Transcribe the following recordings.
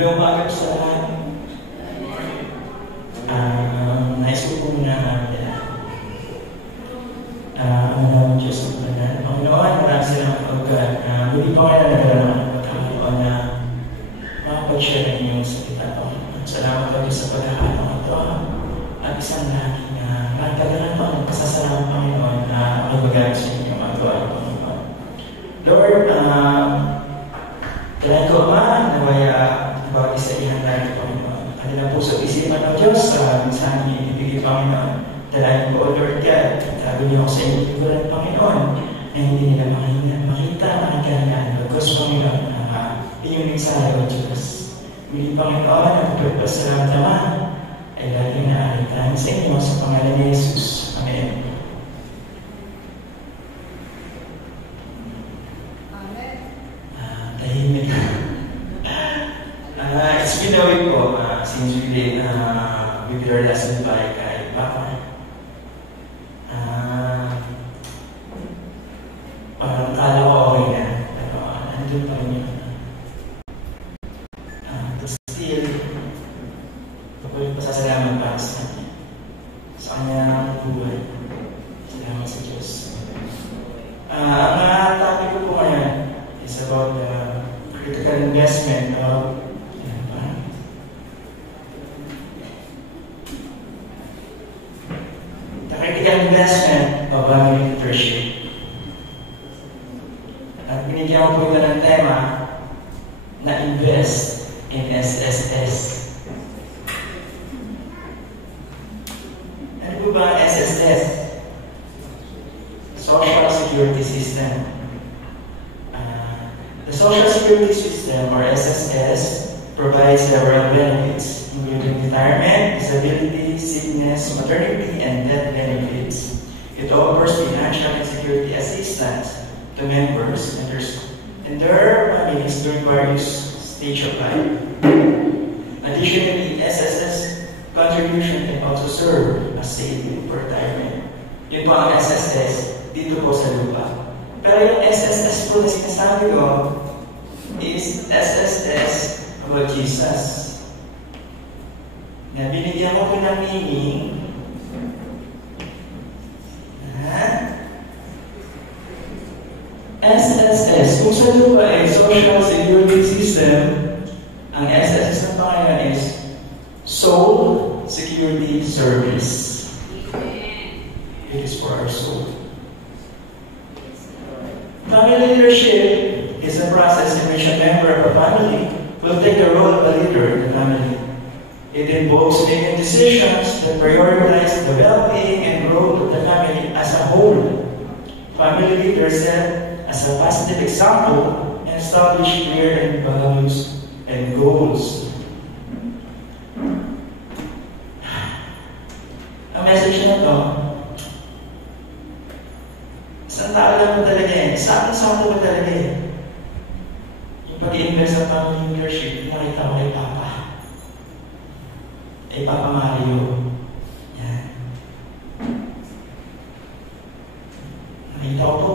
Magandang umaga po sa lahat. Nais ko po na ang naman Diyos ng Panginoon. Panginoon, maraming salamat po na muli po kayo nagkaroon ng pagkakataon na makapag-share ng inyong salita po. Salamat po Diyos sa pagkakataon ito. At isang lagi na magkagalan po ang pasasalamat Panginoon na makibagamit sa inyong magawa ng Panginoon. Lord, kailan ko nawaya bawat isa ihanda ng Panginoon. Kanilang puso at isipan ng Diyos sa aming ibigay Panginoon. Dalayan po, Lord God, sabi niyo ako sa inyo figuran ng Panginoon na hindi nila makita ang kanilang logos Panginoon na inyong mensahe o Diyos. Muli Panginoon, ang pagpasalamat naman ay laging naalitan sa inyo sa pangalan ni Jesus. Amen. Tahimik. It's been a week po since we did our lesson by kay Papa. Parang kala ko okay na, pero nandun pa rin yun. Still, ako yung pasasalamat para sa kanya. Sa kanyang buhay. Salamat sa Diyos. Ang topic ko po ngayon is about the critical investment of family leadership. At binigyan ko po ito ng tema na invest in SSS. Ano po ba ang SSS? Social Security System. The Social Security System, or SSS, provides several benefits, including retirement, disability, sickness, maternity, and death benefits. It offers financial and security assistance to members and their families during various stages of life. Additionally, SSS contribution can also serve as saving for retirement. Yun po ang SSS dito po sa lupa. Pero yung SSS po na sinasabi ko is SSS about Jesus. Na binigyan mo po ng meaning SSS, kung sa lupa ay Social Security System, ang SSS ng Panginoon is Soul Security Service. It is for our soul. Family leadership is a process in which a member of a family will take the role of a leader in the family. It involves making decisions that prioritize the well-being and growth of the family as a whole. Family leaders set as a positive example and establish clear values and goals. Ang message na ito, isang tao lang mo talaga eh. Sakto mo talaga eh. Yung pag-i-invest sa family leadership, nakita ko kay Papa. Kay Papa Mario. Yan. Nakita ko po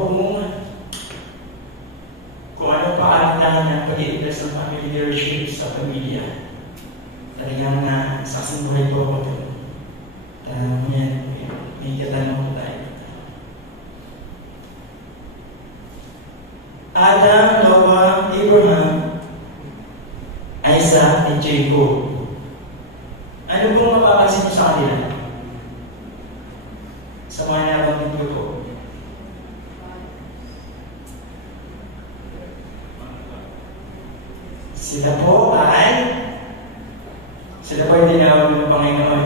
kung ano pa ang ng pag-i-invest ng family leadership sa pamilya. Talagang sasamuhay po ako ito. May katanong ko tayo. Adam, Noah, Abraham, Isaac, and Jacob. Ano pong mapapansin mo sa kanila? Sa mga nabanggit ko po. Sila po ay tinawag ng Panginoon.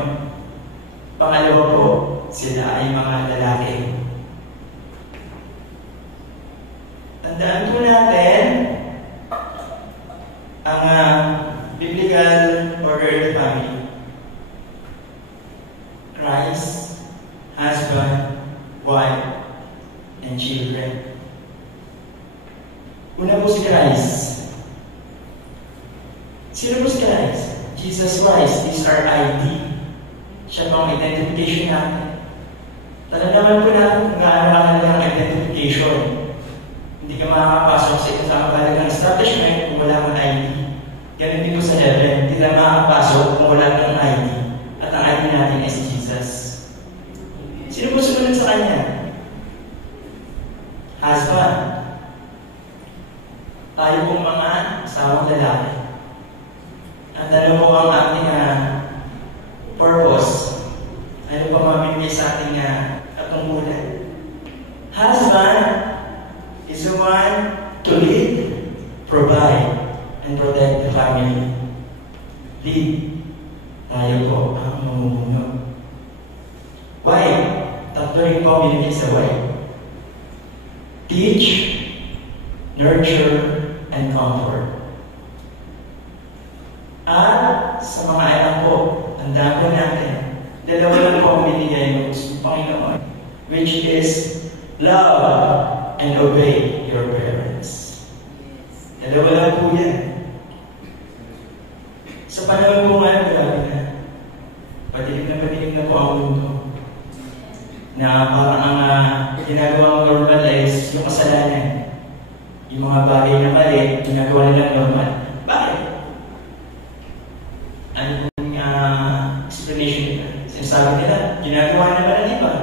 Pangalawa po, sila ay mga lalaki. Tandaan po natin ang biblical order of the family. Christ, husband, wife, and children. Una po si Christ. Sino po si Christ? Jesus Christ is our ID. Siya po ang identification natin. Talalaman po natin kung gaano kahalaga ang identification. Hindi ka makakapasok sa isang kahalagang establishment kung wala kang ID. Ganun din po sa heaven. wala ng ID. At ang ID natin is Jesus. Sino po sumunod sa Kanya? Husband. Tayo pong mga asawang lalaki. Ang tanong po ang ating purpose. Ano pa mamimigay sa ating katungkulan? Husband is the one to lead, provide, and protect the family. Lead. Tayo po ang mamumuno. Wife. Tatlo rin po binigay sa wife. Teach, nurture, and comfort. At sa mga anak po, tandaan po natin, dalawa lang po ang binigay ng Panginoon, which is love and obey your parents. Dalawa lang po yan. Sa panahon po nga, grabe na. Padilig na po ang mundo. Na parang ang ginagawang normal is yung kasalanan. Yung mga bagay na mali, ginagawa nilang normal. Bakit? Ano yung explanation nila? Sinasabi nila, ginagawa naman ang iba.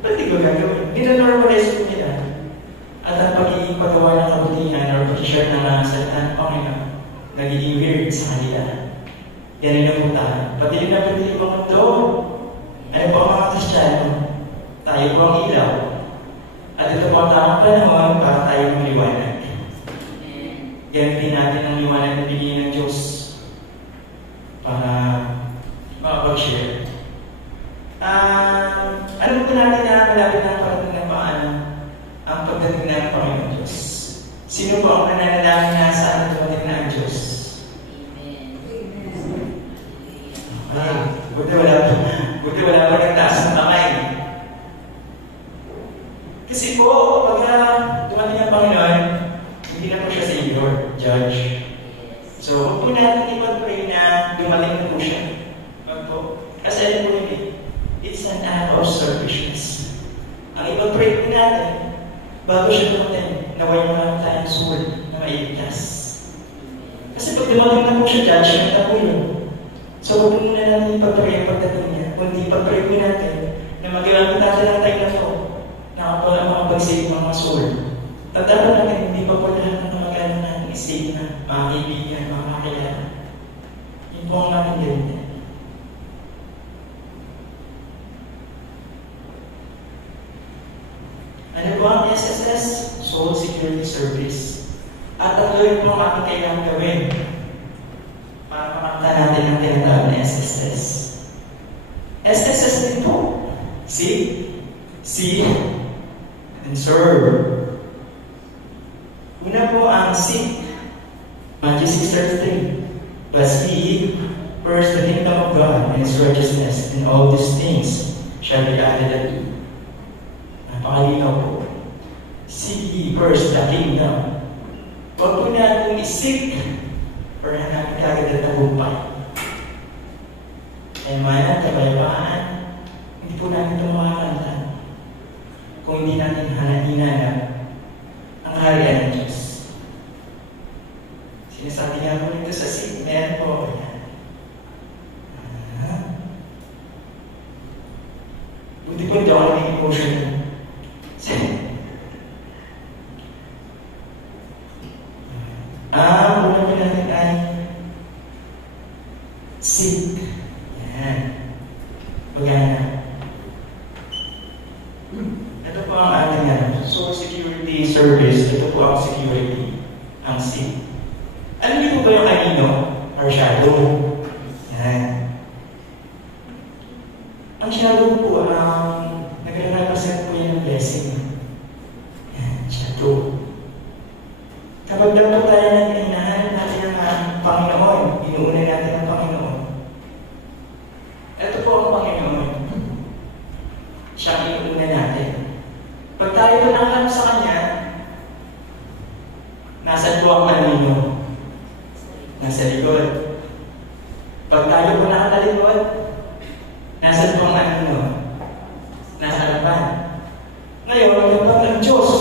Ba't di ko gagawin? Ginanormalize ko nila. At ang pagiging pagawa ng kabutihan or pag-share ng salita ng Panginoon, nagiging weird sa kanila. Yan ang napuntahan. Pati na pati ibang mundo. Ano po ang mga Kristiyano? Tayo po ang ilaw. At ito po ang tamang panahon para tayo maliwanag. Gamitin natin ang liwanag na binigay ng Diyos para makapag-share. Alam po natin na malapit na parating na paano ang pagdating ng Panginoon Diyos. Sino po ang nananalangin na sa ating dumating na ang Diyos? Buti wala pa nagtaas ng kamay. Kasi po, pag dumating ang Panginoon, hindi na po siya Savior, Judge. So, huwag po natin ipag-pray na dumating na po siya. Huwag po. Kasi alam po hindi, it's an act of selfishness. Ang ipag-pray po natin, bago siya dumating, naway mo lang tayong soul na mailigtas. Kasi pag dumating na po siya, judgment na po yun. So, huwag po muna natin ipag-pray ang pagdating niya. Kundi ipag-pray po natin na mag-iwan po natin ang tayo na to na kapag ang mga pag-save ng mga soul. Tandaan natin, hindi pa po lahat ng mag-ano natin i-save na mga kaibigan, mga kakilala. Yun po ang natin gawin. Ano po ang SSS? Soul Security Service. At tatloy po ang ating kailangan gawin para makamta natin ang tinatawag na SSS. SSS din po. Seek, and serve. Una po ang seek. Matthew 6:33. But seek first the kingdom of God and His righteousness, and all these things shall be added unto you. Napakalinaw po. Seek ye first the kingdom. Huwag po natin i-seek or hanapin kagad ang tagumpay. Kayamanan, kapayapaan, hindi po natin ito makakanta kung hindi natin hinanap ang kaharian ng Diyos. Sinasabi nga po nito sa seek, meron po. Buti po ito ako ng emotion. Una po natin ay seek. Yan. Pagana. Ito po ang ating Soul Security Service. Ito po ang security. Ang seek. Alam niyo po ba yung kanino? Or shadow? Yan. Ang shadow po, nag-represent po yan ng blessing. Yan, shadow. Kapag daw po tayo hinahanap natin ang Panginoon, inuuna natin ang Panginoon. Ito po ang Panginoon. Siya ang inuuna natin. Pag tayo po nakahanap sa Kanya, nasa po ang kanino? Nasa likod. Pag tayo po nakatalikod, nasa po ang kanino? Nasa harapan. Ngayon, yung pag ng Diyos,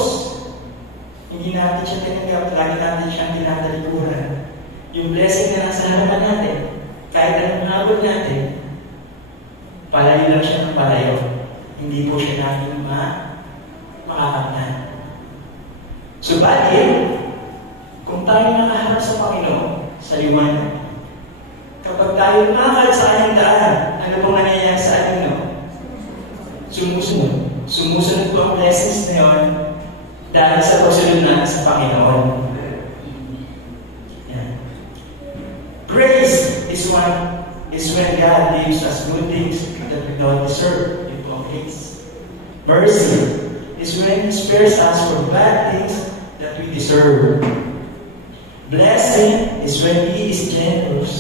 hindi natin siya tinanggap, lagi natin siyang tinatalikuran. Yung blessing na nasa harapan natin, kahit anong tulad natin, palayo lang siya ng palayo. Hindi po siya natin makakapnan. Subalit, kung tayo nakaharap sa Panginoon, sa liwanag, kapag tayo nakakal sa kanyang daan, ano pong nangyayari sa atin, no? Sumusunod. Sumusunod po ang blessings na yun dahil sa pagsunod natin sa Panginoon. Yeah. Grace is when God gives us good things that we don't deserve. Ito ang grace. Mercy is when He spares us for bad things that we deserve. Blessing is when He is generous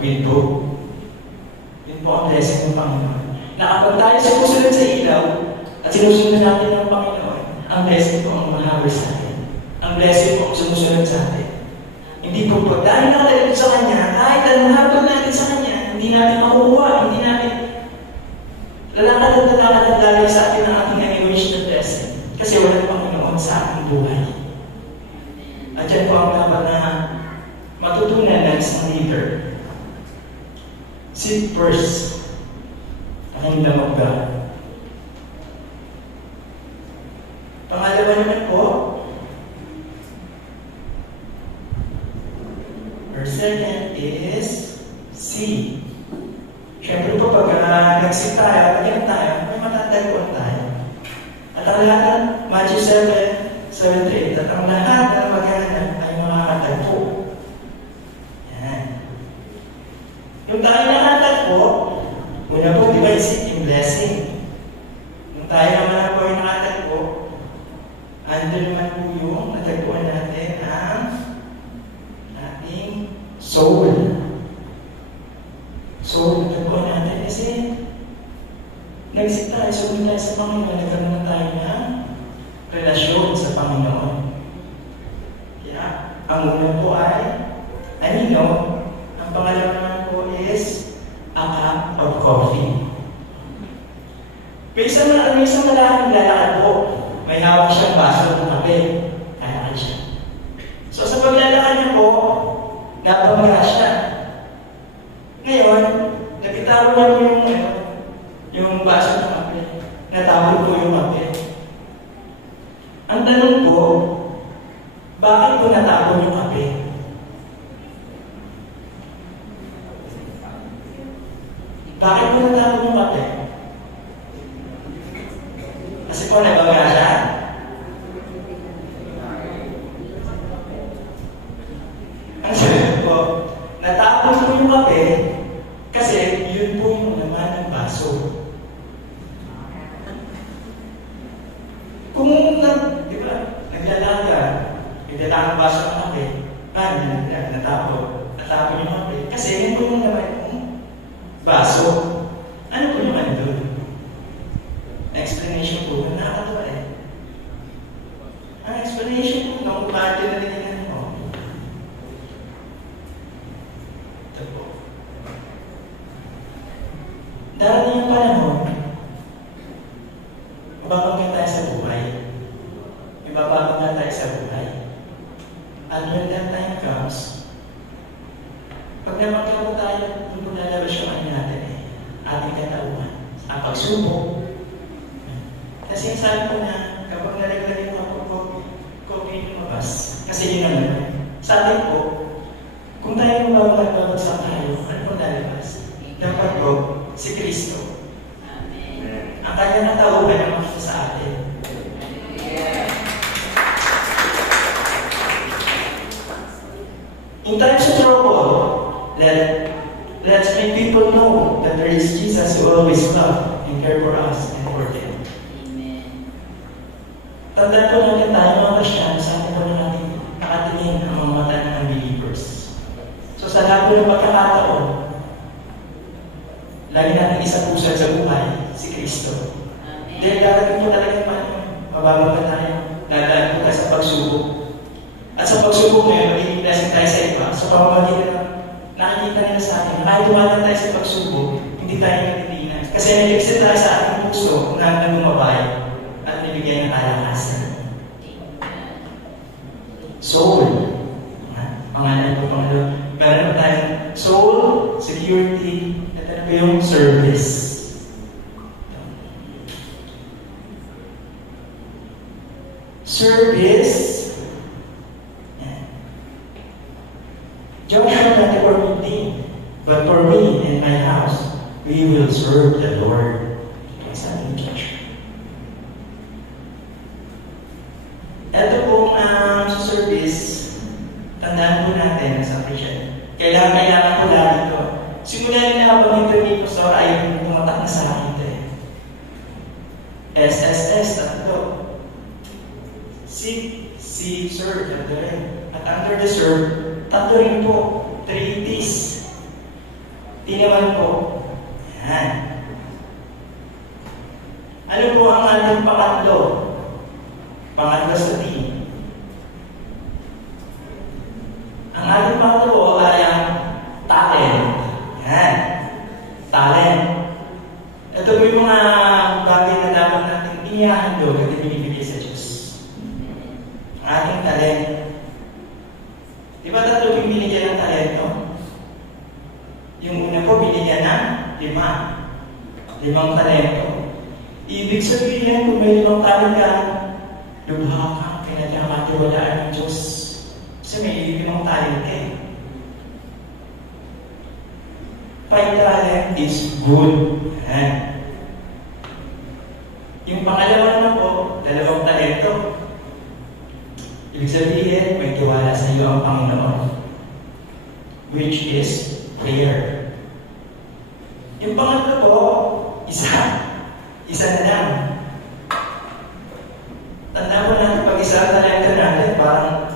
with both. Yun po ang blessing ng Panginoon. Na kapag tayo sumusunod sa ilaw at sinusunod natin ng Panginoon, ang blessing po ang mahabol sa atin. Ang blessing po ang sumusunod sa atin. Hindi po dahil nakatalikod sa Kanya, kahit anong habol natin sa Kanya, hindi natin makukuha, hindi natin lalakad at dahil sa atin ang ating unwish na blessing. Kasi walang Panginoon sa ating buhay. At yan po ang dapat na matutunan ng isang leader. Seek first ang kingdom of God. Pangalawa naman po, or second is see. Siyempre po, pag nag-seek tayo, may matatagpuan tayo. At ang lahat, Matthew 7:7-8, at ang lahat ng maghanap ay makakatagpo. Yan. Yung tayo nakatagpo, una po, di ba, yung blessing. Yung tayo naman po yung nakatagpo, ando naman po yung natagpuan natin ang ating soul. So, natagpuan natin kasi nag-seek tayo, sumunod tayo sa Panginoon, nagkaroon tayo ng relasyon sa Panginoon. Kaya, ang una po ay anino, ang pangalawa naman po is a cup of coffee. May isang malaking lalakad po, may hawak siyang baso ng kape, lalakad siya. So, sa paglalakad niya po, napamara siya. Ngayon, napitawan niya po yung baso ng kape. Natawag po yung kape. Ang tanong po, bakit po natapon yung kape? Bakit po natapon yung kape? Kasi po nabaga siya. Ang sabi po, natapon po yung kape kasi yun po yung laman ng baso. Kung di ba, naglalaka ang baso ng kape, natapon yung kape, kasi yun po yung laman ng baso. Ano po yung ano doon? Explanation po, nakakatawa eh. Ang explanation po, nung parte na rin mo. Ito po. Darating yung panahon, mababangga tayo sa buhay. Mababangga tayo sa buhay. And when that time comes, pag nabangga mo tayo, hindi mo lalabas yung ano natin eh. Ating katauhan. Ang pagsubok. Kasi sabi ko na, kapag nalaglag yung coffee lumabas, kasi yun naman. Sabi ko, kung tayo mababagsak tayo, ano pong lalabas? Dapat po, si Kristo. Amen. Ang kanya natauhan ang makita sa atin. In times of trouble, let's make people know that there is Jesus who always loved and cared for us and for them. Amen. Tandaan po natin tayo mga Kristiyan, sa atin po natin nakatingin ang mga mata ng believers. So sa lahat po ng pagkakataon, lagi natin isapusad sa buhay si Kristo. Dahil darating po talaga paano, mababangga tayo, dadaan po tayo sa pagsubok. At sa pagsubok ngayon, magiging blessing tayo sa iba. So pamamagitan na nakikita nila sa atin, kahit dumating tayo sa pagsubok, hindi tayo nagtitingnan. Kasi nag-exit tayo sa ating puso na lumabay at nabigay ng kalakasan. Soul. Pangalan po, pangalawa. Meron po tayong soul, security, service. Joshua 24:15. But for me and my house, we will serve the Lord. Sabi ni Joshua. Ito pong sa service, tandaan po natin sa Christian. Kailangan po lagi ito. Simulan na habang interview ko sa ay pumatak na sa akin ito eh. SSS, tatlo. Seek, serve, tatlo rin. At under the serve, tatlo rin po. 3 T's. Tinaman po. Yan. Ano po ang ating pangatlo? Pangatlo sa T. Ang ating pangatlo ay ang talent. Yan. Talent. Ito po yung mga bagay na dapat natin inihahandog at ibinibigay sa Diyos. Ang ating talent. Di ba tatlo yung binigyan ng talento? Yung una po, binigyan ng 5. 5 talento. Ibig sabihin, kung may 5 talent ka, lubha ka, pinagkakatiwalaan ng Diyos. Kasi may 5 talent ka eh. 5 talent is good. Yan. Yung pangalawa na po, 2 talento. Ibig sabihin, may tiwala sa iyo ang Panginoon. Which is prayer. Yung pangatlo po, isa na lang. Tanda po natin, pag isa ang talento natin, parang,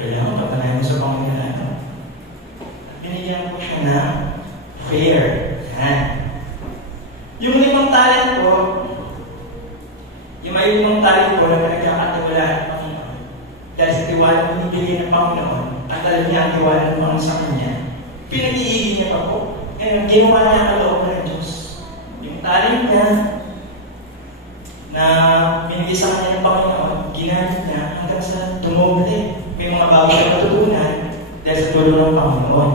kailangan papanayin mo sa Panginoon natin. Binigyan po siya na prayer. Yan. Yung 5 talent po, yung may 5 talent po na nagkakatiwalaan ng Panginoon, dahil sa tiwala mo nibigay ng Panginoon, at alam niya ang tiwala ng mga sa Kanya, pinag-iigin niya pa po. Ngayon, ginawa niya ang kalooban ng Diyos. Yung talent niya na binigay sa Kanya ng Panginoon, ginamit niya hanggang sa tumoble. May mga bago siya matutunan dahil sa tulong ng Panginoon.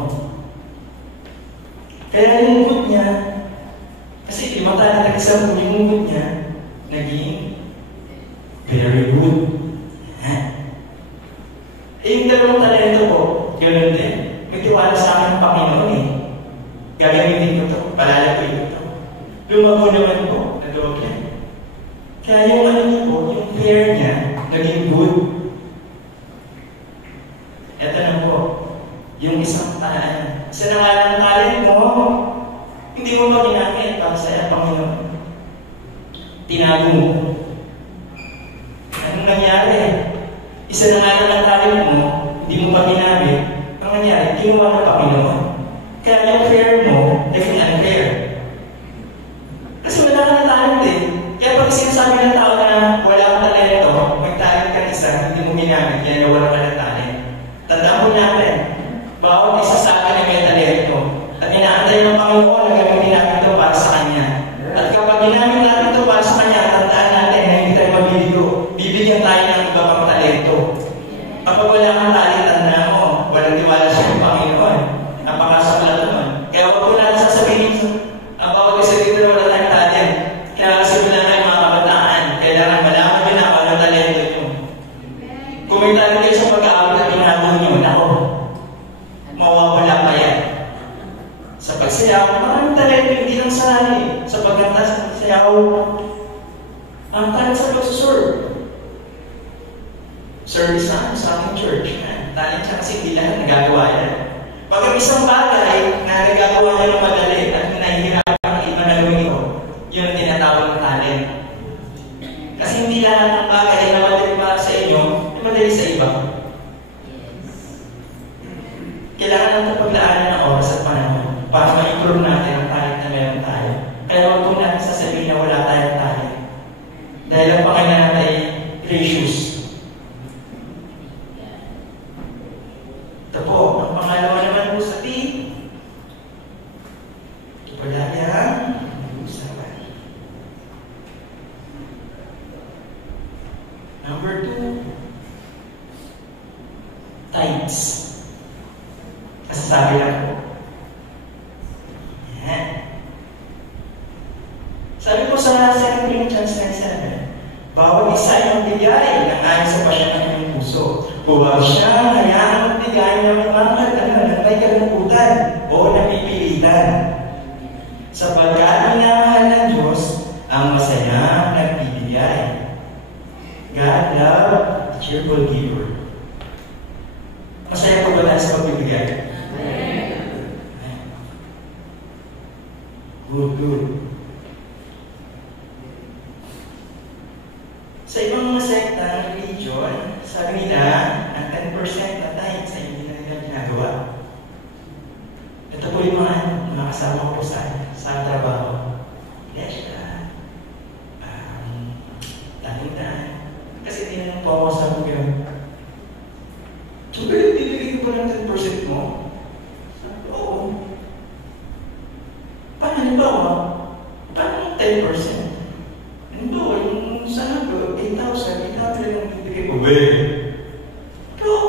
Kaya yung good niya, kasi 5 talent na isang yung good niya, naging very good. Yung 2 talento po, ganoon din. May tiwala sa akin ng Panginoon eh. Gagamitin ko ito, palalakoy ko ito. Lumago naman po, nadoble. Kaya yung ano niyo po, yung prayer niya, naging good. Ito na po, yung isang talent. Sa nangalan ng talent mo, hindi mo ba ginamit para sa Panginoon? Tinago mo. Anong nangyari? Isa na nga ng talent mo, hindi mo pa ginamit, ang nangyari, kinuha ng Panginoon. Kaya yung prayer mo, naging unfair. Kasi wala ka ng talent eh. Kaya pag sinasabi ng tao na wala kang talento, may talent ka isa, hindi mo ginamit, kaya nawala ka ng talent. Tandaan po natin, bawat isa sa akin ay may talento. At inaantay ng Panginoon na gamitin natin ito para sa Kanya. At kapag ginamit natin ito para sa Kanya, tandaan natin na hindi tayo magbibigyo. Bibigyan tayo ng iba pang talento. Kapag wala kang talent, tandaan mo, walang tiwala sa Panginoon. Napakasaklat nun. Kaya huwag po natin sasabihin, ang bawat isa dito na wala tayong talent. Kaya simulan na yung mga kabataan. Kailangan malaman nyo na kung anong talento nyo. Kung may talent kayo sa pag-aaral at ginagawa nyo, nako, mawawala pa yan. Sa pagsayaw, maraming talento hindi lang sahali. Sa pagkanta, sa pagsayaw, ang talent sa pagsusurf. Service na sa ating church. Talent siya kasi hindi lang nagagawa yan. Pag ang isang bagay na nagagawa niya ng madali at nahihirapan ang iba na gawin ito, yun ang tinatawag ng talent. Kasi hindi lahat ng bagay na madali para sa inyo, ay madali sa iba. Kailangan natin paglaanan ng oras at panahon para ma-improve natin ang talent na meron tayo. Kaya huwag po natin sasabihin na wala tayong talent. Dahil ang Panginoon natin ay gracious. Ito po, ang pangalawa naman po sa T. Wala yan. Usapan. Number 2. Tithes. Kasasabi lang po. Yan. Sabi po sa 2 Corinthians 9:7, Bawat isa ay magbigay ng ayon sa pasya ng kanyang puso. Huwag siyang hayaang magbigay ng ng may kalungkutan o napipilitan. Sapagkat minamahal ng Diyos ang masayang nagbibigay. God love a cheerful giver. Masaya po ba tayo sa pagbibigay? Good. Sa ibang mga sekta ng religion, sabi nila, ang 10% na tayo sa hindi na nila ginagawa. Ito po yung mga kasama ko sa trabaho. Yes, talindan. Kasi hindi na po ako sa mga. So, bibigay ko ng 10% mo? Sabi ko, oo. Paano 10%? Halimbawa, yung sana ko, 8,000 lang bibigay ko. Ikaw,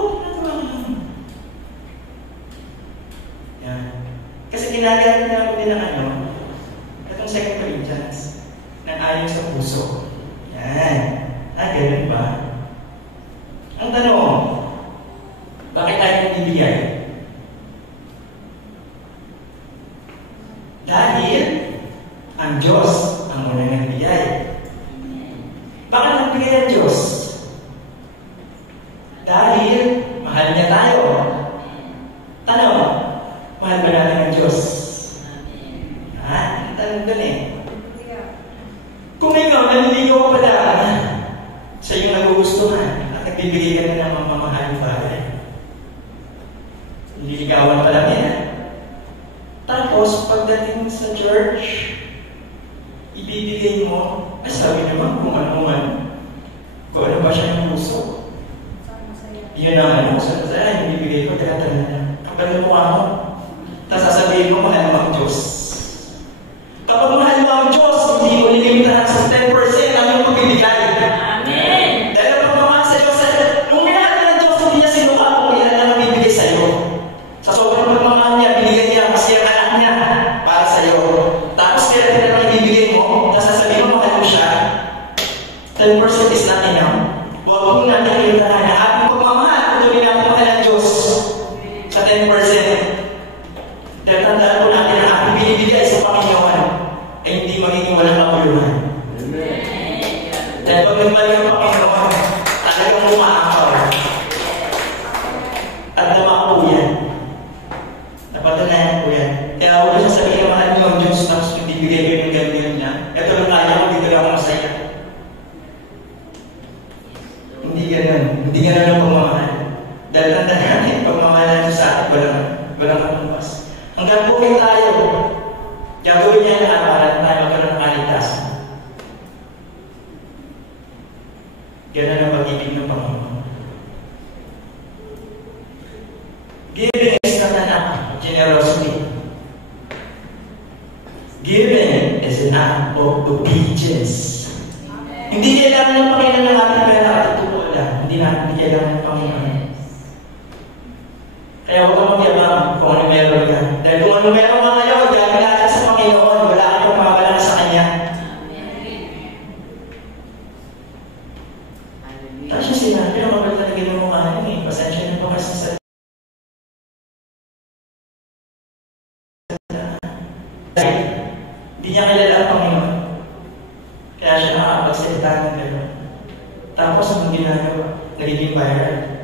yan. Kasi ginagamit na ako din ng itong 2 Corinthians, ng ayon sa puso. Yan. Ganun ba? Ang tanong, bakit tayo nagbibigay? Dahil ang Diyos ang unang nagbigay. Bakit nagbigay ang Diyos? Dahil mahal niya tayo. Tanong, mahal ba natin ang Diyos? Ang tanong dun Kung ikaw, naliligaw ka pala sa iyong nagugustuhan at nagbibigay ka na ng mamamahaling bagay. Nililigawan pa lang yan. Tapos, pagdating sa church, ibibigay mo, sabi naman kung ano man, kung ano ba siya ng puso. Yun ang sa masaya, yung ibibigay ko, tinatanong na, kapag mukha mo, tapos sasabihin mo, mahal mo ang Diyos. Kapag mahal mo ang Diyos, hindi mo nilimitahan sa 10% ang iyong pagbibigay. Amen! Dahil ang pagmamahal sa Diyos, kung minahal ka ng Diyos, hindi niya sinuka kung ilan na mabibigay sa iyo. Sa sobrang pagmamahal niya, binigay niya kasi ang anak niya para sa iyo. Tapos kaya naman ibibigay mo, tapos sasabihin mo, mahal mo siya, 10% is not enough. Huwag mo natin nilimitahan na ating pagmamahal, kung tuloy natin mahal ang Diyos sa 10%. Dahil tandaan po natin ang ating binibigay sa Panginoon ay hindi magiging walang kapuluhan. Dahil pag nagmali ang Panginoon, talagang umaakaw. At naman po yan. Napatunayan po yan. Kaya huwag ko sasabihin na mahal niyo ang Diyos tapos bibigay kayo ng ganyan niya. Ito lang kaya ko, dito lang ako masaya. Hindi ganun. Hindi ganun ang pagmamahal. Dahil tandaan natin, pagmamahal natin sa atin, walang katumbas. Hanggang buhay tayo, gagawin niya lahat para tayo magkaroon ng kaligtasan. Ganun ang pag-ibig ng Panginoon. Giving is not an act of generosity. Giving is an act of obedience. Hindi kailangan ng Panginoon ng ating pera at totoo lang. Hindi kailangan ng Panginoon. Kaya huwag kang magyabang kung ano meron ka. Dahil kung ano meron ka ngayon, galing natin sa Panginoon, wala kang pamabalang sa Kanya. Tapos yung sinabi, ang mabal talaga ng mukha niya pasensya na po kasi sa hindi niya kilala ang Panginoon. Kaya siya nakakapagsalita ng gano'n. Tapos ang ginagawa, nagiging viral.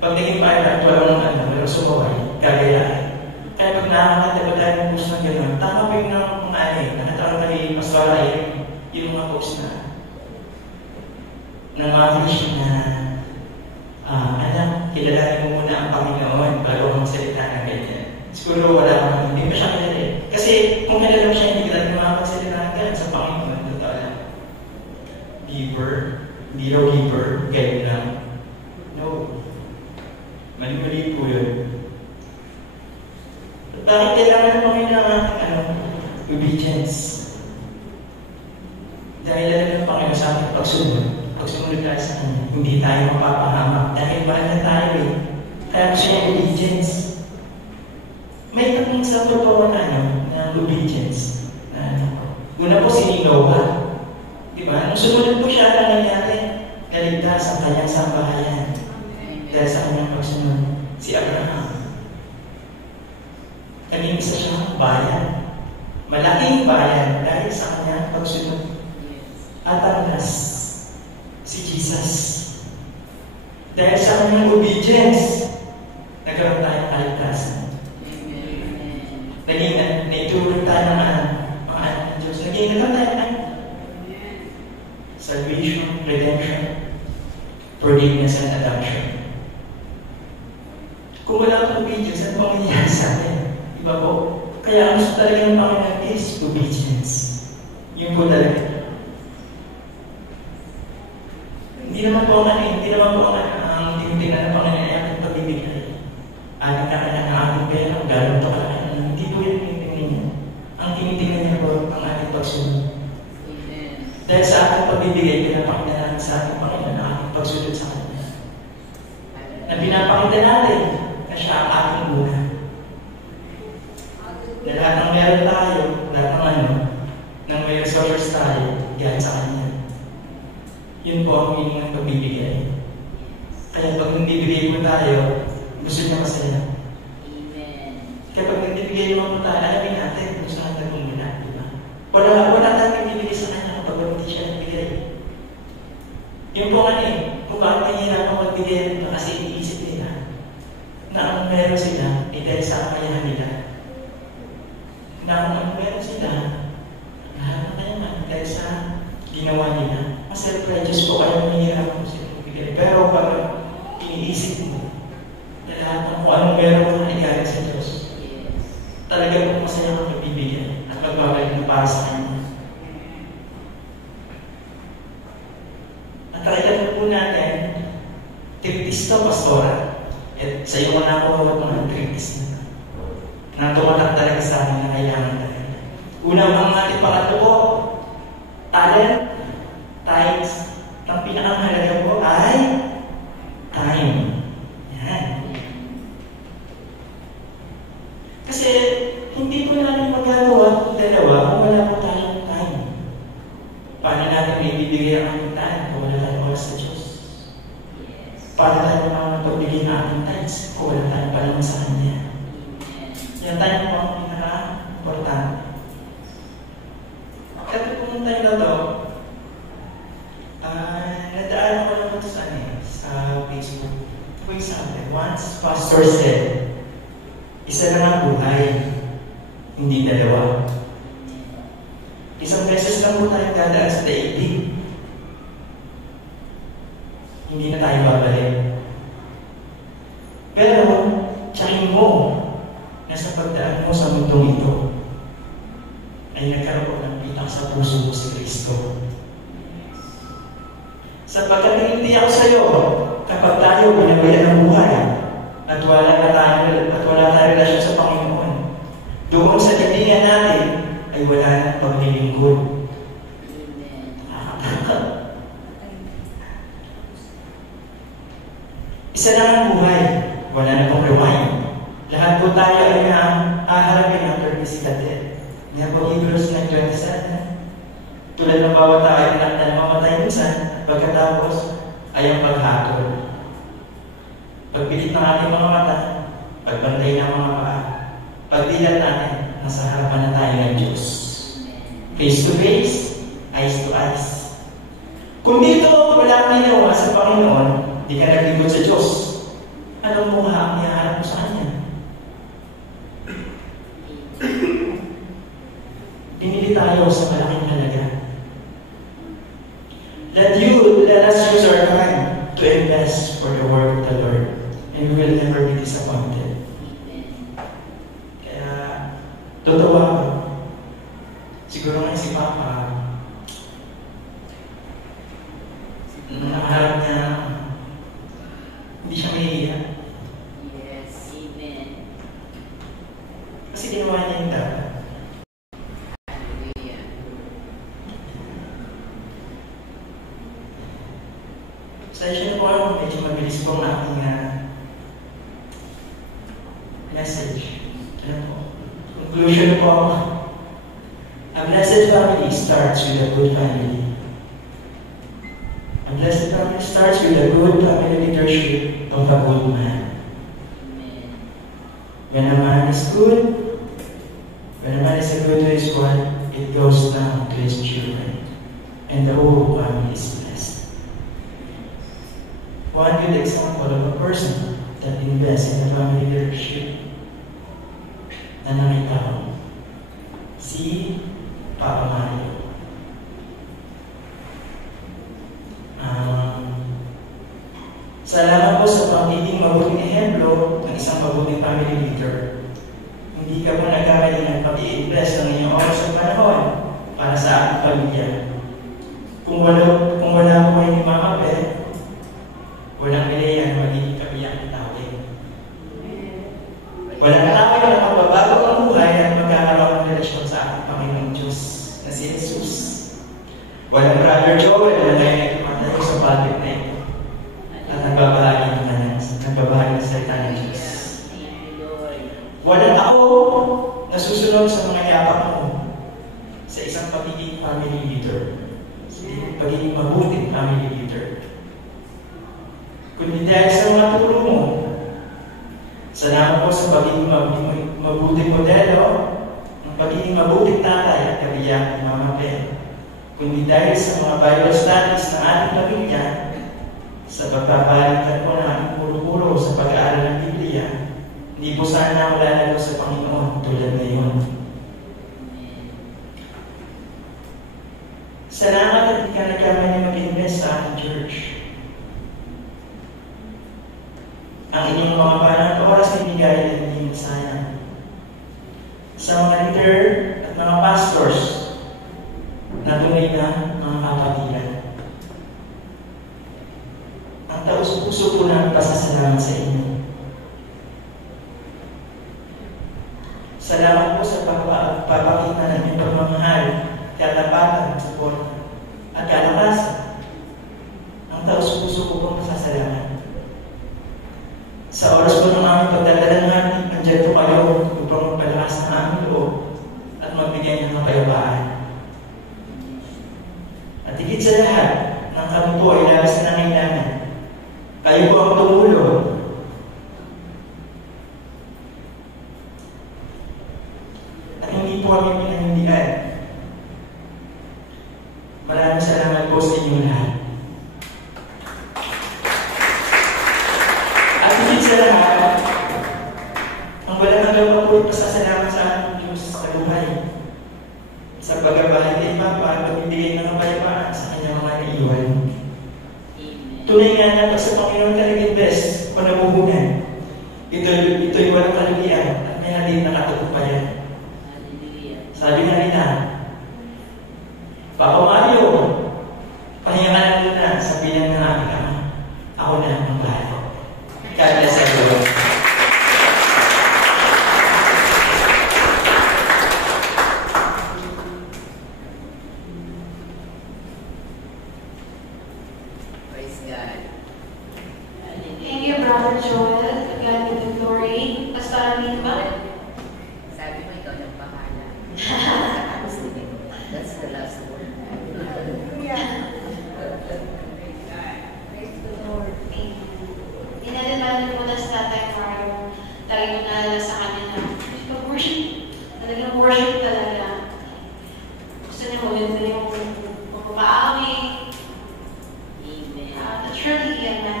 Pag naging viral, walang sumaway, gagayahin. Kaya pag nakakanta ba tayo ng post ng gano'n, tama pa yung nakataon na rin, mas wala yung mga post na mga Christian na kilalanin mo muna ang Panginoon bago ang magsalita ng ganyan. Siguro hindi pa siya kilala. Kasi kung kilala mo siya, hindi ka natin makapagsalita ng ganyan sa Panginoon. Totoo lang. Giver, hindi raw giver, ganyan lang. No. Mali-mali po yun. Bakit kailangan ng Panginoon obedience? Dahil alam ng Panginoon sa ating pagsunod tayo sa Kanya, hindi tayo mapapahamak. Dahil mahal na tayo Kaya siya obedience. May tatlong example po na obedience. Una po si Noah. Diba? Nung sumunod po siya na nangyari, pagtaas ang kanyang sambahayan dahil sa kanyang pagsunod. Si Abraham, naging isa siyang bayan. Malaking bayan dahil sa kanyang pagsunod. At ang last, si Jesus. Dahil sa kanyang obedience, nagkaroon tayo ng kaligtasan. Naging naituloy tayo ng mga anak ng Diyos. Naging nagkaroon tayo ng salvation, redemption, forgiveness, and adoption. Kung wala akong obedience, ano pang mangyayari sa atin? Iba po. Kaya ang gusto talaga ng Panginoon is obedience. Yun po talaga. Hindi naman po ang tinitingnan ng Panginoon ay ating pagbibigay. Ating kakanan ng ating pera, gano'n ito kakanan. Hindi po yung tinitingnan niya. Ang tinitingnan niya po ang ating pagsunod. Dahil sa ating pagbibigay, pinapakita natin sa ating Panginoon ang ating pagsunod sa Kanya. Na pinapakita natin na siya ang ating muna. Na lahat ng meron tayo, lahat ng nang may resources tayo, galing sa Kanya. Yun po ang meaning ng pagbibigay. Kaya pag nagbibigay mo tayo, gusto niya masaya. Amen. Kaya pag nagbibigay mo tayo, alamin natin kung saan natin muna, di ba? Wala tayong bibigay sa Kanya kapag hindi siya nagbigay. Yun po kung bakit nahihirapan magbigay nito kasi iniisip nila na ang meron sila, dahil sa kakayahan nila. Na ang meron sila, lahat na kaya dahil sa ginawa nila. Mas self-righteous po kayo nahihirapan mo sila magbigay. Pero pag iniisip mo na lahat ng kung anong meron na igaling sa Diyos, talagang masaya kang magbibigay at magbabalik na para sa Kanya. At talagang po natin, triptis to, pastora. At sa iyo na ako hawag mga triptis na tumatak talaga sa akin na kailangan talaga. Unang ang ating pangatlo po, talent, times, ang pinakamahalaga po ay time. Yan. Kasi hindi po natin magagawa kung dalawa kung wala po tayong time. Paano natin maibibigay ang ating time kung wala tayong oras sa Diyos? Paano tayo mapagbigay ng ating times kung wala tayong panahon sa Kanya? Yan tayo po ang pinaka-importante. Kasi kung tayo na to, nadaan ako naman sa Facebook. For example, once pastor said, isa lang ang buhay, hindi dalawa. Isang beses lang po tayo dadaan sa daigdig. Hindi na tayo babalik. Pero, tsakin mo na sa pagdaan mo sa mundong ito ay nagkaroon ng pitak sa puso mo si Kristo. Sapagkat hindi ako sa iyo, kapag tayo pinabayaan ng buhay at wala tayo relasyon sa Panginoon, doon sa titingan natin ay wala nang paglilingkod. Isa lang ang buhay, wala na pong rewind. Lahat po tayo ay haharapin ang physical death. Yan po Hebrews 9:27. Tulad ng bawat tayo na namamatay minsan, pagkatapos ay ang paghatol. Pagpilit ng ating mga mata, pagbantay ng mga paa, pagdilat natin, nasa harapan na tayo ng Diyos. Face to face, eyes to eyes. Kung dito wala kang ginawa sa Panginoon, di ka naglingkod sa Diyos, anong mukha ang ihaharap mo sa Kanya? Pinili tayo sa malaking halaga. Let us use our time to invest for the work of the Lord, and we will never be disappointed. Kaya, totoo ako. Siguro nga si Papa, nakaharap niya, hindi siya mahihiya. Yes, amen. Kasi ginawa niya yung dapat. Hallelujah. Session po ako, medyo mabilis po ang aking message. Ano po? Conclusion po ako. A blessed family starts with a good family. A A blessed family starts with a good family leadership of a good man. When a man is good, when a man is good to his wife, it goes down to his children. And the whole family is blessed. One good example of a person that invests in the family leadership na nakita ko, si Papa Mario. Salamat po sa pagiging mabuting ehemplo ng isang mabuting family leader. Hindi ka po nagkamali ng pag-i-invest ng inyong oras at panahon para sa ating pamilya. Kung wala po kayo ni Mama Beth, walang Mireya na magiging kabiyak ng tawin. Walang tawin na magbabago ang buhay at magkakaroon ng relasyon sa ating Panginoong Diyos na si Jesus. Walang Brother Joel na ngayon nagpapatayo sa pulpit na ito at nagbabahagi ng salita ng Diyos. Walang ako na susunod sa mga yapak mo sa isang pagiging family leader, sa pagiging mabuting family leader. Kundi dahil sa mga turo mo, salamat po sa pagiging mabuting modelo, ang pagiging mabuting tatay at kabiyak ni Mama Beth. Kundi dahil sa mga Bible studies ng ating pamilya, sa pagpapalitan po ng ating puro-puro sa pag-aaral ng Biblia, hindi po sana wala lalo sa Panginoon tulad ngayon. Salamat at hindi ka nagkamali mag-invest sa ating church. Ang inyong mga parang oras na ibigay na hindi masayang. Sa mga leader at mga pastors na tunay na mga kapatiran. Ang taus-puso po namin pasasalamat sa inyo. Salamat po sa pagpapakita ng inyong pagmamahal, katapatan, support, at kalakasan. Ang taus-puso po pong pasasalamat. Sa oras po ng aming pagdadalangan, nandiyan po kayo upang magpalakas ng aming loob at magbigay ng kapayapaan. At higit sa lahat, nang kami po ay labas na nangailangan, kayo po ang tumulong. At hindi po kami pinanindigan. Maraming salamat po sa inyo lahat. At higit sa lahat, ang walang hanggang po pasasalamat sa ating Diyos sa buhay. Sa pagkabahay kay Papa at pagbibigay ng kapayapaan sa kanyang mga naiwan. Tunay nga na pag sa Panginoon ka nag-invest o nabubunan, ito'y walang kalugian at may halin na katagumpayan. Sabi nga nila, Papa Mario, pahinga ka na muna sa bilang ng aming ama. Ako na ang bahala. God bless everyone. Thank you, Brother Joel. God be the glory. Pastor Mima. Sabi mo, ikaw nang bahala. That's the last word. Praise the Lord. Amen. Inalalaman ko na sa Tatay Mario. Talagang naalala sa kanya na worship. Talagang worship talaga. Gusto niya ulit na yung pagpapaami. Amen. Surely, yan na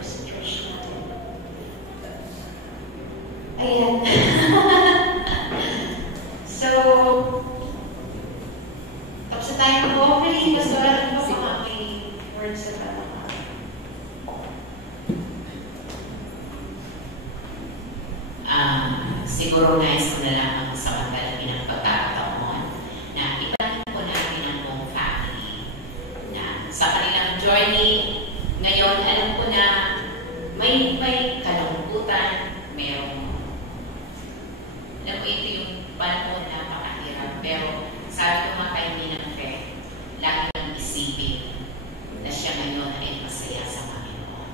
sa church natin. Ayan. So, tapos na tayo mag-offering. Basta ano pa mga may words sa panaman. Siguro nais ko na lang sa magdalagi ng pagkakataon na ipanin po natin ang buong family na sa kanilang journey ngayon, alam ko na may kalungkutan, alam ko ito yung panahon na napakahirap, pero sabi ko nga kay Ninang Faith, lagi lang isipin na siya ngayon ay masaya sa Panginoon.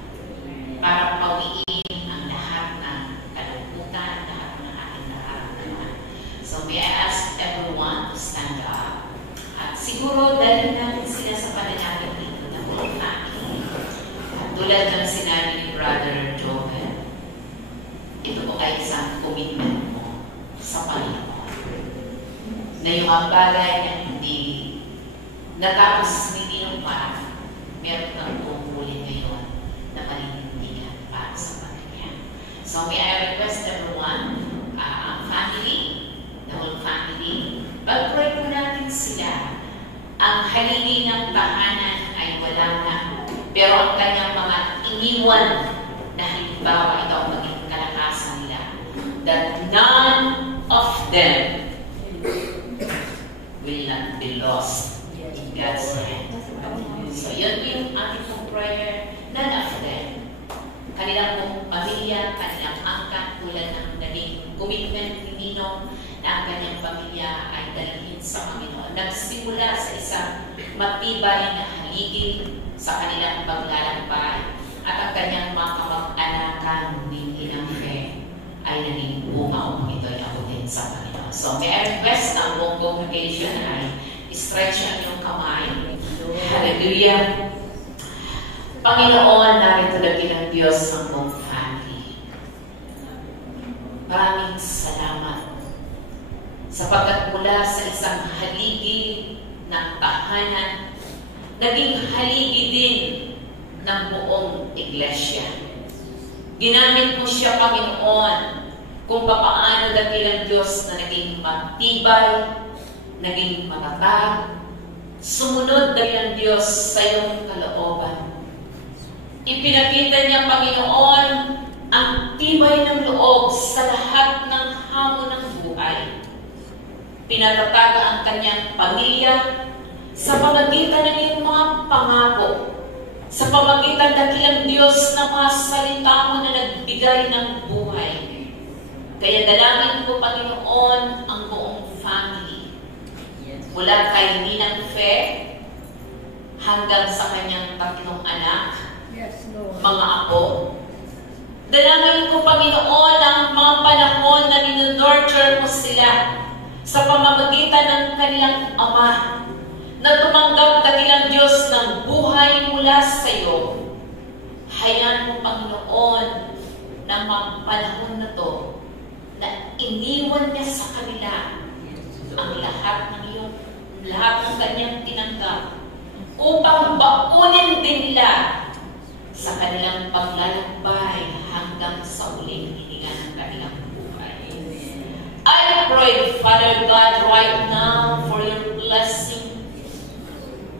Para pawiin ang lahat ng kalungkutan, lahat ng ating nararamdaman. So may I ask everyone to stand up. At siguro dalhin natin sila sa panalangin dito na Tulad ng sinabi ni Brother Joel, ito po ay isang commitment mo sa Panginoon. Na yung mga bagay na hindi natapos ni pa, meron kang tungkulin ngayon na maninindigan para sa pamilya. So may I request everyone, ang family, the whole family, pag-pray po natin sila. Ang haligi ng tahanan ay wala na, pero ang kanyang mga iniwan na halimbawa, ito ang maging kalakasan nila, that none of them will not be lost in God's hand. So yun yung ating pong prayer, none of them. Kanilang pong pamilya, kanilang angkat, tulad ng naging commitment ni Nino na ang kanyang pamilya ay dalhin sa Panginoon. Nagsimula sa isang matibay na haligi sa kanilang paglalakbay at ang kanyang mga kamag-anakan ni Inang Fe ay naging bunga upang ito ay abutin sa Panginoon. So may I request na ang buong congregation ay stretch ang iyong kamay. Hallelujah! Panginoon, narito lagi ng Diyos ang buong family. Maraming salamat sapagkat mula sa isang haligi ng tahanan, naging haligi din ng buong iglesia. Ginamit mo siya, Panginoon, kung papaano dakilang Diyos na naging matibay, naging matatag, sumunod dakilang Diyos sa iyong kalooban. Ipinakita niya, Panginoon, ang tibay ng loob sa lahat ng hamon ng buhay. Pinatataga ang kanyang pamilya sa pamagitan ng iyong mga pangako, sa pamagitan dakilang Diyos na mga salita mo na nagbigay ng buhay. Kaya dalangin ko, Panginoon, ang buong family. Mula kay Ninang Fe hanggang sa kanyang 3 anak, mga apo. Dalangin ko, Panginoon, ang mga panahon na ninunurture mo sila sa pamamagitan ng kanilang ama, na tumanggap dakilang Diyos ng buhay mula sa iyo. Hayaan mo, Panginoon, na mga panahon na to, na iniwan niya sa kanila ang lahat ng kanyang tinanggap upang bakunin din nila sa kanilang paglalakbay hanggang sa uling hininga ng kanilang buhay. I pray, Father God, right now for your blessing,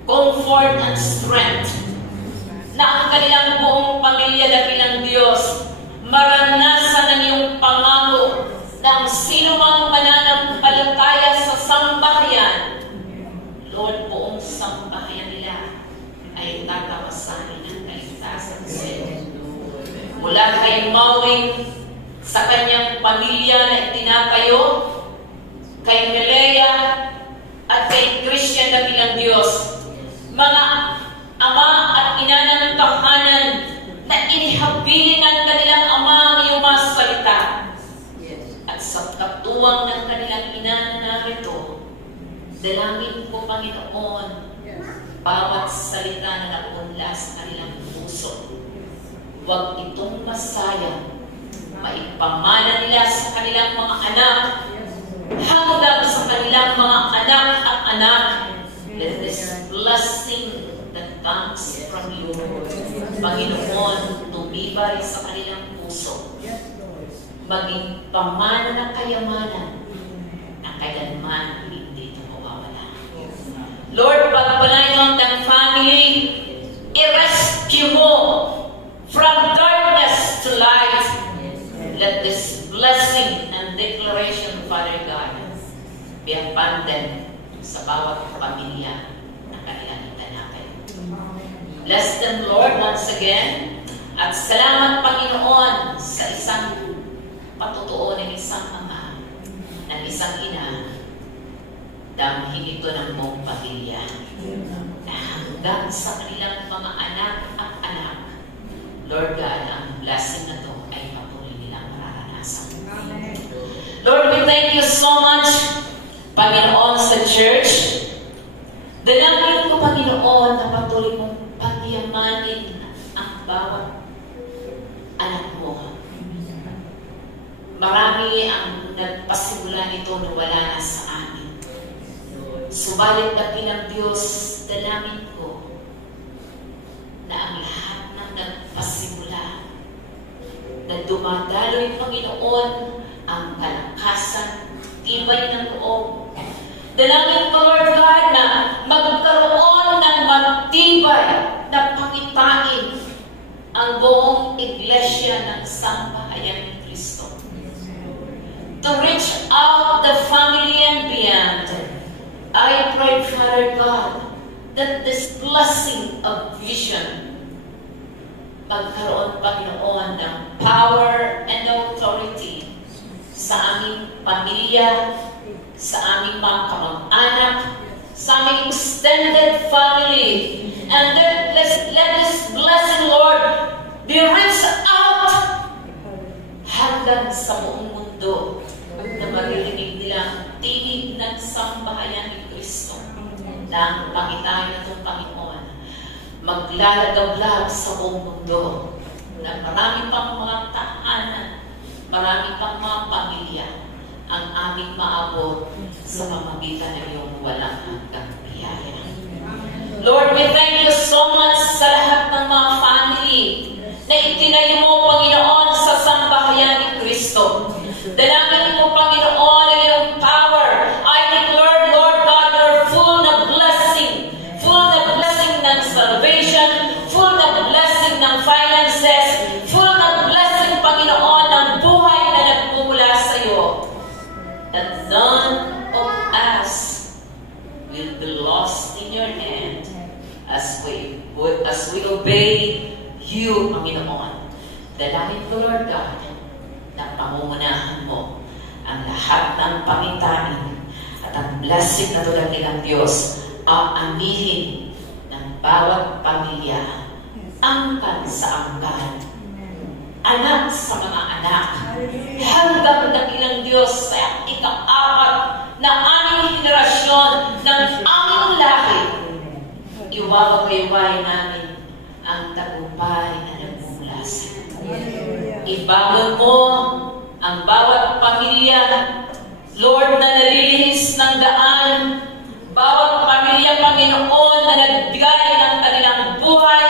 comfort and strength, na ang kanilang buong pamilya dakilang Diyos maranasan ang iyong pangako na ang sino mang mananampalataya sa sambahayan, Lord, buong sambahayan nila ay tatawasanin ng kaligtasan sa iyo. Mula kay Maureen sa kanyang pamilya na itinatayo, kay Melea at kay Christian dakilang Diyos, mga ama at ina ng tahanan na inihabilin ng kanilang ama ang iyong mga salita. At sa katuwang ng kanilang ina na narito, dalangin ko, Panginoon, bawat salita na napunla sa kanilang puso, huwag itong masayang, maipamana nila sa kanilang mga anak, hanggang sa kanilang mga anak at anak. Let this blessing that comes from you, Panginoon, tumibay sa kanilang puso, maging pamana ng kayamanan na kailanman hindi ito mawawala. Lord, pagpalain mo ang family, i-rescue mo from darkness to light. Let this blessing and declaration, Father God, be abundant sa bawat pamilya na kanilang itanapin. Bless them, Lord, once again. At salamat, Panginoon, sa isang patutuo ng isang ama, ng isang ina, damhin ito ng buong pamilya na hanggang sa kanilang mga anak at anak, Lord God, ang blessing na ito ay patuloy nilang mararanasan. Lord, we thank you so much, Panginoon, sa church. Dalangin ko, Panginoon, na patuloy mong pagyamanin ang bawat anak mo. Marami ang nagpasimula nito na wala na sa amin. Subalit na ng Diyos, dalangin ko na ang lahat ng nagpasimula na dumadaloy, Panginoon, ang kalakasan, tibay ng loob. Dalangin ko, Lord God, na magkaroon ng matibay na pangitain ang buong iglesia ng Sambahayan ni Cristo. To reach out the family and beyond, I pray, Father God, that this blessing of vision magkaroon, Panginoon, ng power and authority sa aming pamilya, sa aming mga kamag-anak, sa aming extended family. And let this blessing, Lord, be reached out hanggang sa buong mundo na maririnig nila tinig ng Sambahayan ni Cristo na ang pangitain na itong Panginoon maglalagablab sa buong mundo na marami pang mga tahanan, marami pang mga pamilya ang aming maabot sa pamamagitan ng iyong walang hanggang biyaya. Lord, we thank you so much sa lahat ng mga family na itinayo mo, Panginoon, sa Sambahayan ni Cristo. Dalangin mo, Panginoon, ang iyong power. I declare, Lord God, you're full of blessing ng salvation, full of blessing ng finances, full of blessing, Panginoon, ng buhay na nagmumula sa iyo. That none of us will be lost in your hand as we obey you, Panginoon. Dalangin ko, Lord God, na pangungunahan mo ang lahat ng pangitain at ang blessing na tulad nilang Diyos aamihin ng bawat pamilya, angkan sa angkan, anak sa mga anak, hanggang dakilang Diyos sa ika-apat na aming henerasyon ng aming lahi. Iwawayway namin ang tagumpay na nagmumula sa iyo. Ibagal mo ang bawat pamilya, Lord, na nalilihis ng daan, bawat pamilya, Panginoon, na nagbigay ng kanilang buhay,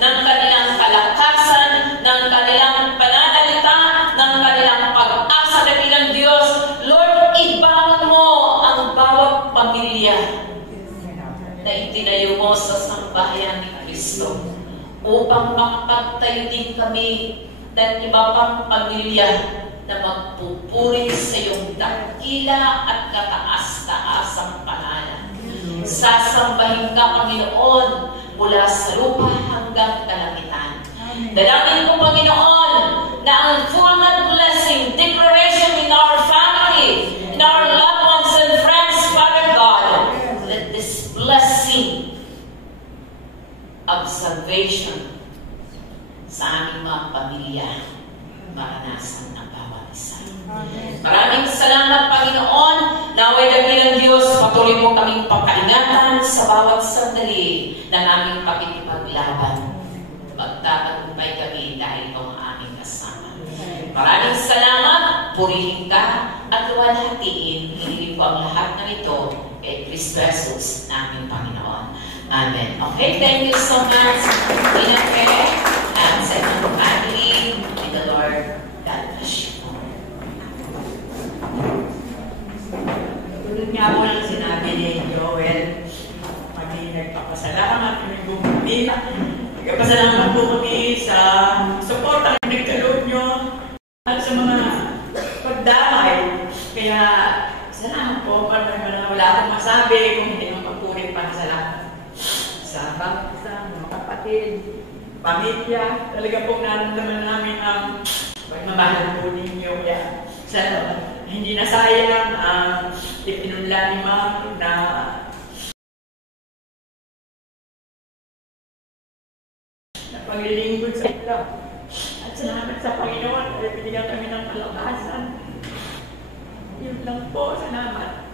ng kanilang kalakasan, ng kanilang pananalita, ng kanilang pag-asa na bilang Diyos. Lord, ibagal mo ang bawat pamilya na itinayo mo sa Sambahayan ni Cristo upang makapagtayo din kami ng iba pang pamilya na magpupuri sa iyong dakila at kataas-taasang pangalan. Sasambahin ka, Panginoon, mula sa lupa hanggang kalangitan. Dalangin ko, Panginoon, na ang full na blessing, declaration in our family, in our loved ones and friends, Father God, that this blessing of salvation sa aming mga pamilya maranasan ang bawat isa. Maraming salamat, Panginoon. Naway dakilang Diyos, patuloy mo kaming pagkaingatan sa bawat sandali ng aming pakikipaglaban. Magtatagumpay kami dahil ikaw ang aming kasama. Maraming salamat, purihin ka at luwalhatiin. Hiniling ko ang lahat ng ito kay Cristo Jesus naming Panginoon. Amen. Okay, thank you so much. Inakay and sa inyong family. May the Lord God bless you. Tulad nga po lang sinabi ni Joel, kami nagpapasalamat, kami bumili. Nagpapasalamat po kami sa support ang nagkaroon nyo at sa mga pagdamay. Kaya salamat po, wala akong masabi kung hindi magpapurin pa salamat. Sa bangsa, mga kapatid, pamilya, talaga pong naramdaman namin ang pagmamahal po ninyo. Kaya hindi na sayang ang ipinunla ni Ma'am na paglilingkod sa ito. At salamat sa Panginoon, ay binigyan kami ng kalakasan. Yun lang po, salamat.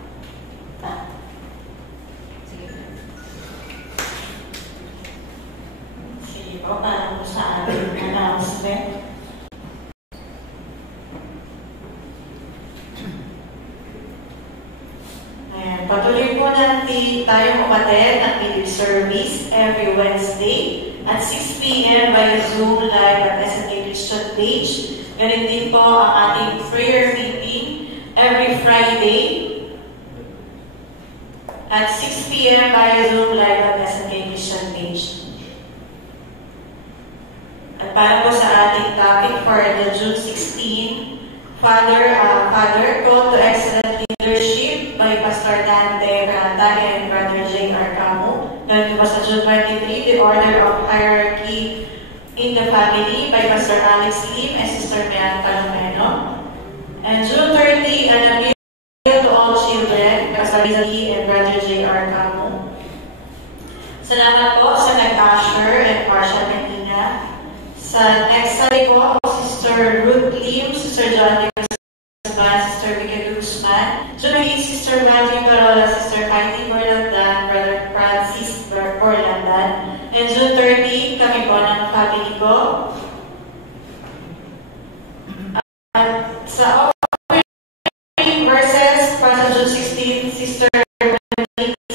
Sige po, para po sa tayong umattend ng Philip service every Wednesday at 6 p.m. via Zoom live at SNK Christian page. Ganun din po ang ating prayer meeting every Friday at 6 p.m. via Zoom live at SNK Christian page. At para po sa ating topic for the June 16, Father, Call to Excellent Leadership by Pastor Dante Branta and Brother J.R. Camu. Then po sa June 23, The Order of Hierarchy in the Family by Pastor Alex Lim and Sister Mian Palomeno. And June 30, An Appeal to All Children, Pastor Liza Lee and Brother J.R. Camu. Salamat po sa nag-usher and Marcia kanina. Sa next Sunday po, Sister Ruth Lim, Sister John Guzman, Sister Miguel Guzman, June 8, Sister Valerie Barola, Sister Heidi Borlandan, Brother Francis Borlandan, and June 30, kami po ng family ko. At sa opening verses para sa June 16, Sister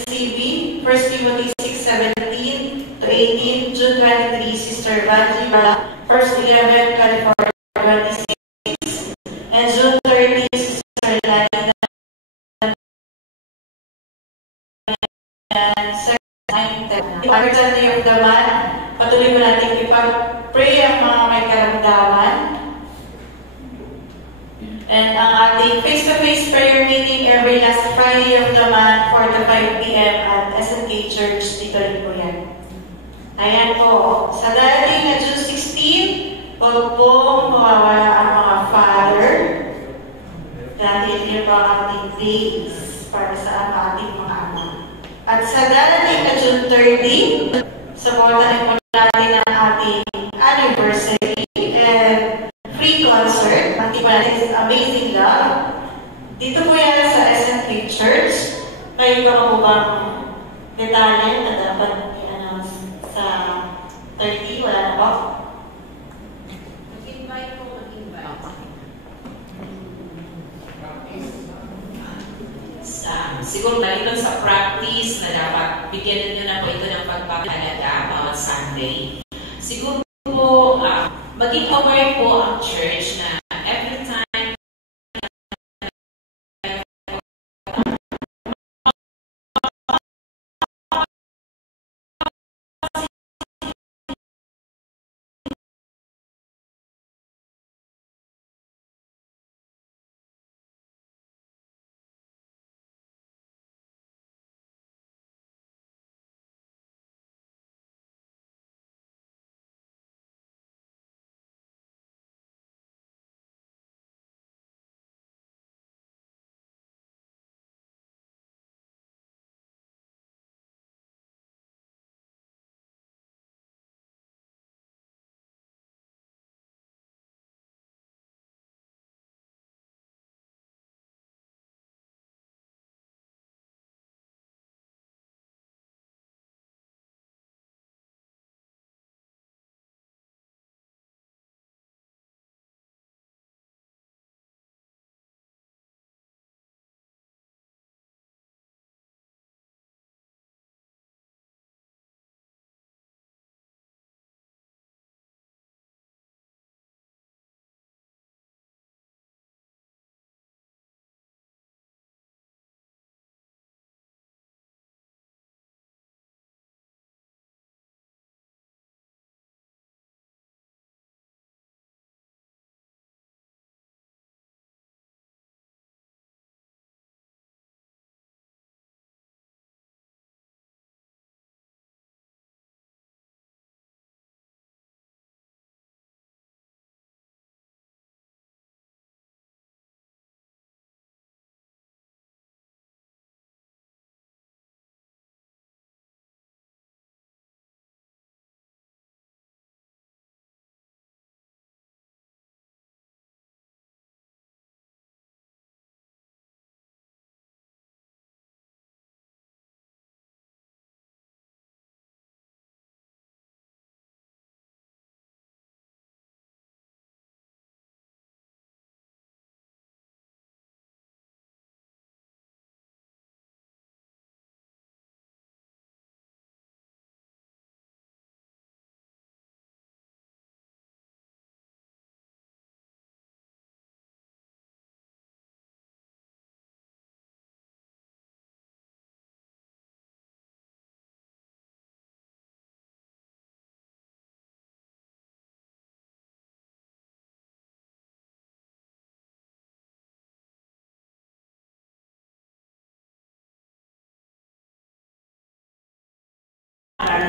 CB, 1 Timothy 6:17 to 18, June 23, Sister Valerie Barola, 1 11, California 26, and June 30, Sister Lina and Sir 9. Ipag-Sunday of the month, patuloy mo natin ipag-pray ang mga may karamdaman. And ang ating face-to-face prayer meeting every last Friday of the month, 4 to 5 p.m. at SNK Church, dito rin po yan. Ayan po, sa darating na June 16, huwag po mawawala ang mga father dahil yun po ang ating days para sa ating mga anak. At sa darating na June 30, supportan po natin ang ating anniversary and free concert. Pati pa natin is Amazing Love. Dito po yan sa SNK Church. Kayo ba po bang detalye na dapat i-announce sa 30? Wala na po? Mag-invite po, mag-invite. Siguro dahil sa practice na dapat bigyan nyo na po ito ng pagpapalaga bawat Sunday. Siguro po, maging aware po ang church na every time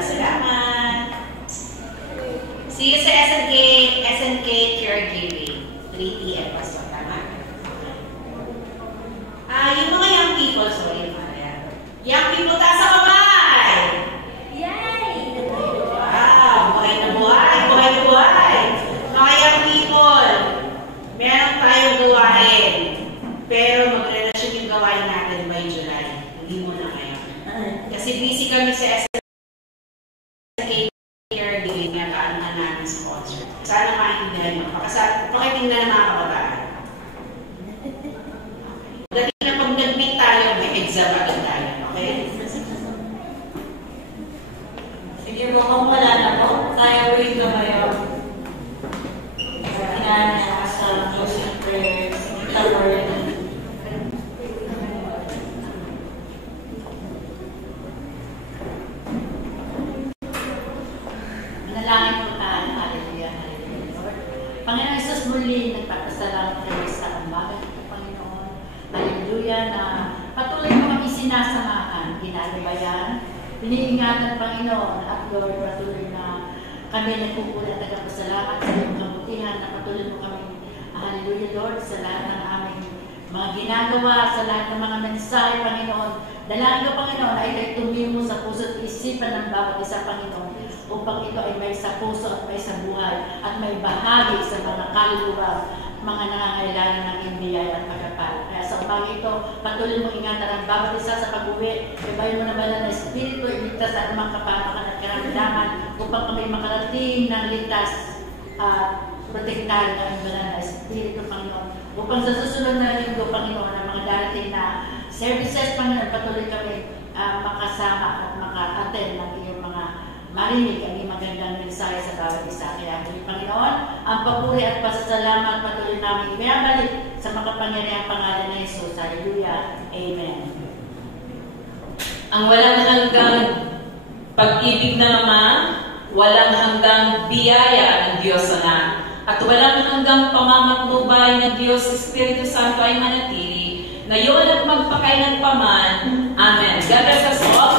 Salamat. See you sa SNK Caregiving. 3 p.m. Pastor. Tama? Yung mga young people, sorry, Maria. Young people, taas ang kamay! Yay! Wow! Buhay na buhay! Buhay na buhay! Mga young people, meron tayong gawain. Pero magrelasyon yung gawain natin by July. Hindi mo na ngayon. Kasi busy kami sa SNK Caregiving na kaanahan namin sa concert. Sana maintindihan mo. Pakitingnan ng mga kabataan. Dati na pag nag-meet tayo, may exam agad tayo. Okay? Sige po, kung wala na po, tayo ulit na kayo. Kailangan sa closing prayers. Sige, Lord. Manalangin po tayo. Hallelujah, hallelujah, Lord. Panginoon Jesus, muli nagpapasalamat kayo sa umaga nito, Panginoon. Hallelujah, na patuloy mo kami sinasamahan, ginagabayan, iniingatan, Panginoon, at Lord, patuloy na kami nagpupulat at nagpasalamat sa iyong kabutihan na patuloy mo kami, hallelujah, Lord, sa lahat ng aming mga ginagawa, sa lahat ng mga mensahe, Panginoon. Dalangin ko, Panginoon, ay kay tumimo sa puso at isipan ng bawat isa, Panginoon, upang ito ay may sa puso at may sa buhay at may bahagi sa mga kaluluwa, mga nangangailangan ng inbiyay at pagkapal. Kaya sa umaga ito, patuloy mong ingatan ang bawat isa sa pag-uwi. Ibayin mo na banal na Espiritu, iligtas sa anumang kapamakan at karamdaman upang kami makarating ng ligtas at protektahan ng banal na Espiritu, Panginoon. Upang sa susunod na linggo, Panginoon, ang mga darating na services, Panginoon, patuloy kami makasama at maka-attend ng iyong mga marinig ang iyong magandang mensahe sa bawat isa. Kaya, Panginoon, ang papuri at pasasalamat patuloy namin ibinabalik sa makapangyarihang pangalan ng Jesus. Hallelujah. Amen. Ang walang hanggang pag-ibig ng Ama, walang hanggang biyaya ng Diyos Anak, at walang hanggang pamamatnubay ng Diyos Espiritu Santo ay manatili, ngayon at magpakailanpaman. Amen. God bless us all.